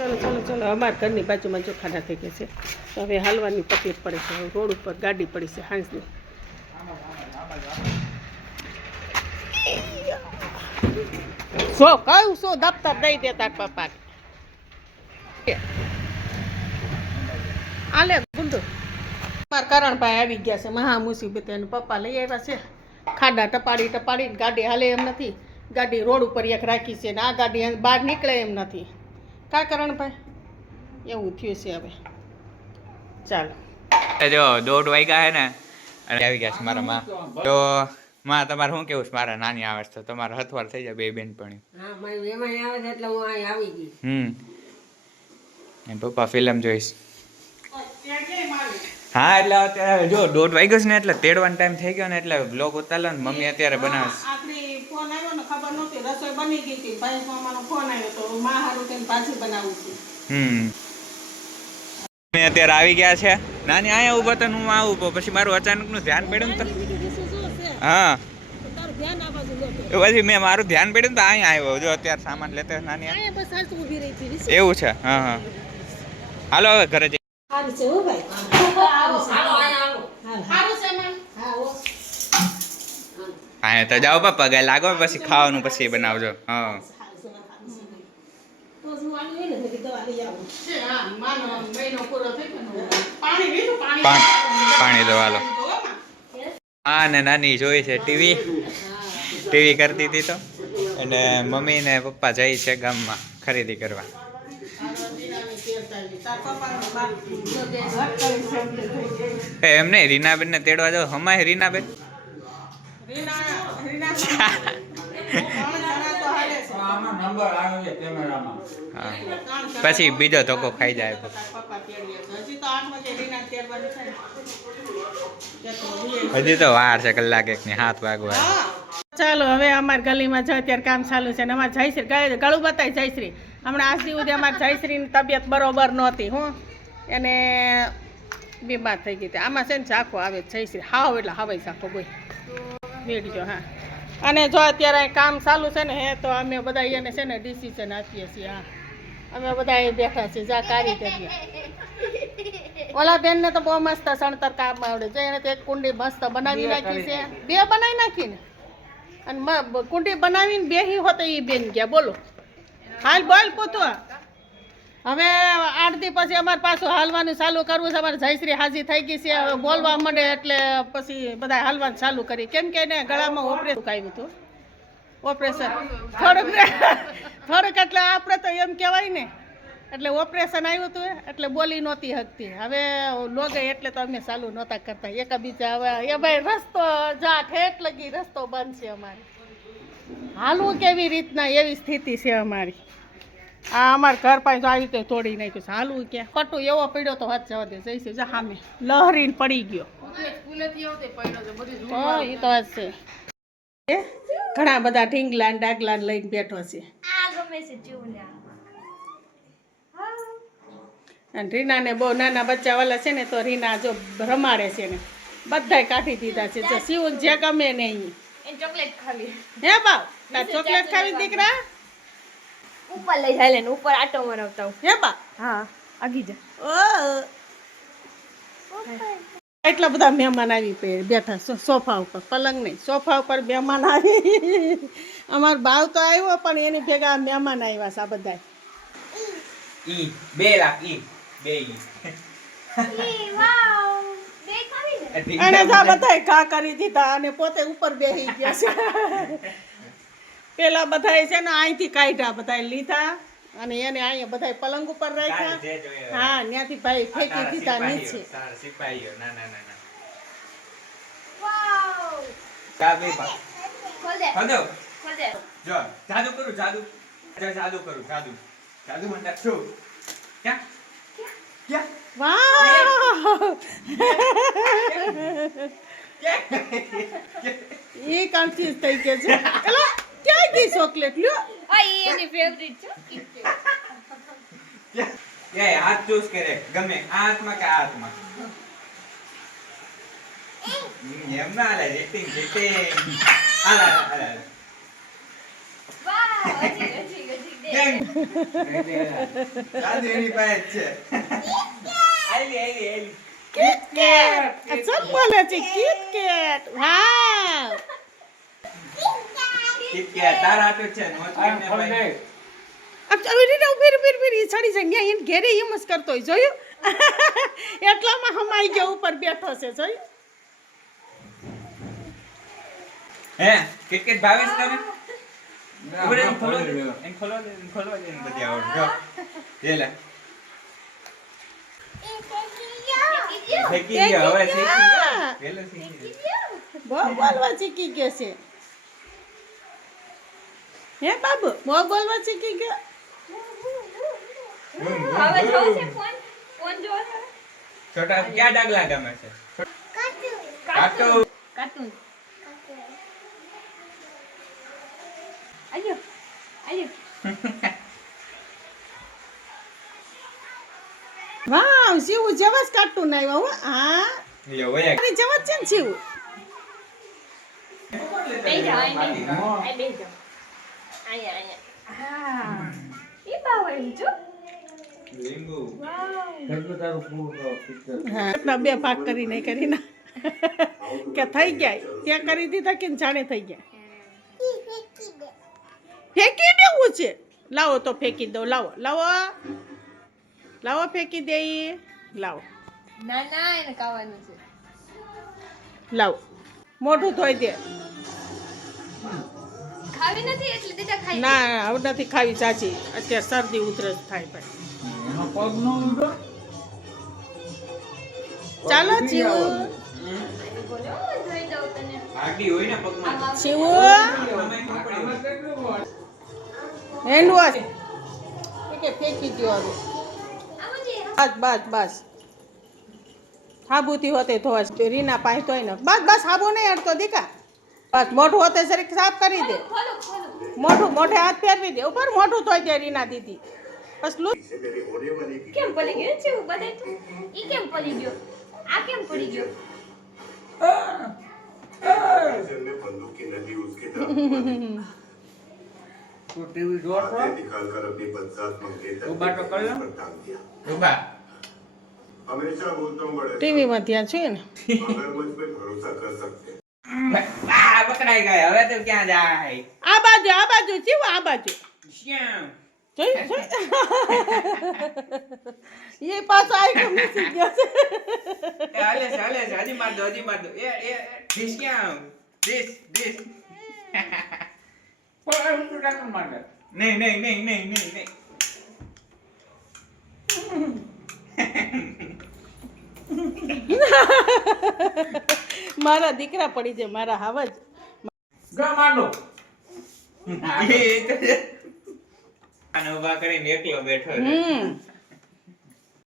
ચલો ચલો ચલો અમારા ઘરની બાજુમાં જો ખાડા થઈ ગયા છે તો હવે હાલવાની તકલીફ પડે છે રોડ ઉપર ગાડી પડી છે હાંસની કહું શું દફતર દઈ દે તાર પપ્પાને આલે ગુંડુ મારા કરણભાઈ આવી ગયા છે મહા મુસીબત એને પપ્પા લઈ આવ્યા છે ખાડા ટપાડીને ગાડી હાલે એમ નથી ગાડી રોડ ઉપર એક રાખી છે ને આ ગાડી બહાર નીકળે એમ નથી કા કરણભાઈ એવું થયું છે હવે ચાલો જો 1:30 વાગ્યા હે ને અને આવી ગયા છે મારા માં તો માં તમારે શું કેવું છે મારા નાની આવે છે તો તમારે હથવાર થઈ જાય બે બેનપણી હા મારી એમાં આવે છે એટલે હું અહીં આવી ગઈ એમ પપ્પા ફિલ્મ જોઈશ હા એટલે અત્યારે જો 1:30 વાગ્યો છે ને એટલે તેડવાનો ટાઈમ થઈ ગયો ને એટલે બ્લોગ ઉતારલો ને મમ્મી અત્યારે બનાવે છે આપણી ફોન આવ્યો ને ખબર નહોતી રસોઈ બની ગઈ હતી ભાઈ મામાનો ફોન આવ્યો તો માં હારું થઈને પાછી બનાવું છું મેં અત્યારે આવી ગયા છે નાની અહીંયા ઊભો તો હું આવું પછી મારું અચાનકનું ધ્યાન પડ્યું ને તો હા પછી મેં મારું ધ્યાન પડ્યું ને તો અહીંયા આવ્યો જો અત્યારે સામાન લેતો નાની એવું છે હા હા હાલો હવે ઘરે જઈએ સારું છે હો ભાઈ હા તો જાઓ પપ્પા ગઈ લાગો પછી ખાવાનું પછી બનાવજો હા પાણી દો હાલો હા ને નાની જોઈ છે ટીવી કરતી હતી તો અને મમ્મી ને પપ્પા જાય છે ગામમાં ખરીદી કરવા એમ નહીં રીનાબેન ને તેડવા જાવ હમાય રીનાબેન પછી બીજો ધોકો ખાઈ જાય હજી તો વાર છે કલાક એક ની 7 વાગવા ચાલો હવે અમારા ગલીમાં જો અત્યારે કામ ચાલુ છે ને અમારે જયશ્રી ગળું બતાય જયશ્રી હમણાં આજ સુધી અમારે જયશ્રીની તબિયત બરોબર નહોતી હું એને બીમાર થઈ ગઈ હતી આમાં છે ને ઝાંખો આવે જયશ્રી હાવ એટલે હવાઈ ઝાંખો બોય બેડજો હા અને જો અત્યારે કામ ચાલુ છે ને હે તો અમે બધા એને છે ને ડિસિઝન આપીએ છીએ હા અમે બધા બેઠા છીએ જા કારી કરીએ ઓલા બેનને તો બહુ મસ્ત સણતર કામ આવડે છે એને તો એક કુંડી મસ્ત બનાવી નાખી છે 2 બનાવી નાખીને અને કુંડી બનાવીને બેહી હોત એ બેન ગયા બોલો હાલ બોલ પૂતું હવે 8 દી પછી અમારે પાછું હાલવાનું ચાલુ કરવું છે અમારે જયશ્રી હાજી થઈ ગઈ છે હવે બોલવા માંડે એટલે પછી બધા હાલવાનું ચાલુ કરી કેમ કે એને ગળામાં ઓપરેશન આવ્યું હતું ઓપરેશન થોડુંક એટલે આપણે તો એમ કહેવાય ને એટલે ઓપરેશન આવ્યું હતું એટલે બોલી નહોતી શકતી હવે લોગે એટલે તો અમે ચાલુ નહોતા કરતા એકબીજા હવે એ ભાઈ રસ્તો જા ઠેઠ લગી રસ્તો બંધ છે અમારે હાલવું કેવી રીતના એવી સ્થિતિ છે અમારી આ અમારા ઘર પાસે આવી રીતે તોડી નાખ્યું છે હાલવું ક્યાં કટું એવો પડ્યો તો હાથ જવા દે જઈશે જા સામે લહરીને પડી ગયો એ તો વાત છે ઘણા બધા ઢીંગલા ડાગલા લઈને બેઠો છે અને રીનાને બહુ નાના બચ્ચા વાળા છે ને તો રીના જો રમાડે છે ને બધાય કાઢી દીધા છે જો શિવન જે ગમે નહીં ચોકલેટ ખાવી હે બાપ તાર ચોકલેટ ખાવી દીકરા ઉપર લઈ જાય ને ઉપર આટો મરાવતા હું હે બાપ હા આગી જા એટલા બધા મહેમાન આવી બેઠા સોફા ઉપર પલંગ નહીં સોફા ઉપર મહેમાન આવી અમારો ભાવ તો આવ્યો પણ એની ભેગા મહેમાન આવ્યા છે આ બધા 2 લાખ અને જા બધા ઘા કરી દીધા અને પોતે ઉપર બેસી ગયા છે પેલા બધા છે ને અહીંથી કાઢ્યા બધા લીધા અને એને અહીંયા બધા પલંગ ઉપર રાખ્યા હા ત્યાંથી ભાઈ ફેંકી દીધા નીચે એ કન્ફ્યુઝ થઈ ગયા છે ક્યાં ગઈ ચોકલેટ લ્યો એની ફેવરિટ છે હાથ ચૂઝ કરે ગમે આ હાથમાં કે આ હાથમાં એમ ના હાલે રેટિંગ હાલે વાહ બેંગ દાદી એની પાસે છે આઈલી કિટકેટ અચલ બોલે છે કિટકેટ વાવ કિટકેટ તારા તો છે મોચકીને ભાઈ અચ્છા રીના ઉભી સડી જગ્યા એને ઘેરે એમ જ કરતો હોય જોયું એટલામાં હમાઈ ગયો ઉપર બેઠો છે જોયું હે કિટકેટ ભાવેશ તને ઉરે ખોલો દે બધી આવડ જો લે લે ફેંકી ગયો હવે શીખી ગયો પેલો શીખી ગયો બહુ બોલવા શીખી ગયો છે હે બાબુ બહુ બોલવા શીખી ગયો હવે જોવો છે ફોન જોવો છે છોટા ક્યાં ડાગલા ગમે છે કાર્ટૂન કાર્ટૂન આયો વાવ શિવ જેવા જ કાર્ટૂન આવ્યા હો હા યો વયા અરે જેવા જ છે ને શિવ બેહી જાઓ આય બેહી જાઓ આયા હા ઈ બાવ એમ જો લીંબુ હા બે ભાગ કરીને કે થઈ ગયા ત્યાં કરી દીધા કે જાણે થઈ ગયા ફેંકી દેવું છે લાવો તો ફેંકી દો લાવો ફેંકી દે લાવો ના એને ખાવાનું છે લાવો મોઢું ધોઈ દે ખાવી નથી એટલે દીધા ખાઈ ના હવે નથી ખાવી ચાચી અત્યારે શરદી ઉધરસ થાય ભાઈ ચાલો જીવ બોલો જોઈ દઉં તને આડી હોય ને પગમાં જીવ આમાં હેન્ડ વોશ કે ફેંકી દો હવે આવું છે બસ સાબુથી હોતે ધોવા રીના પાસે ધોઈ ને બસ સાબુ નહીં અડતો દીકા બસ મોઢું હોતે જરીક સાફ કરી દે ખોલો મોઢે હાથ ફેરવી દે ઉપર મોઢું ધોઈ દે રીના દીદી બસ કેમ પડી ગયો છે બધાય તું ઈ કેમ પડી ગયો આ કેમ પડી ગયો बंदूक की नली उसकी तरफ તું ટીવી જોતો हाथ निकालकर अपनी बदसात मंगेतर उबा तो कर लो। पर टांग दिया ઉભા हमेशा बोलता हूँ बड़े ટીવીમાં ધ્યાન છે ને मगर मुझ पे भरोसा कर सकते हैं। આ પકડાઈ ગયા હવે તો ક્યાં જાય આ બાજુ જીવ આ બાજુ શ્યામ જોઈ એ પાછો આઈટમ મૂકી ગયો છે એ હાલે છે હજી માર દો એ ધીસ ક્યાં ધીસ નહીં મારા દીકરા પડી જાય મારા હાવજ આને ઉભા કરીને એકલો બેઠો છે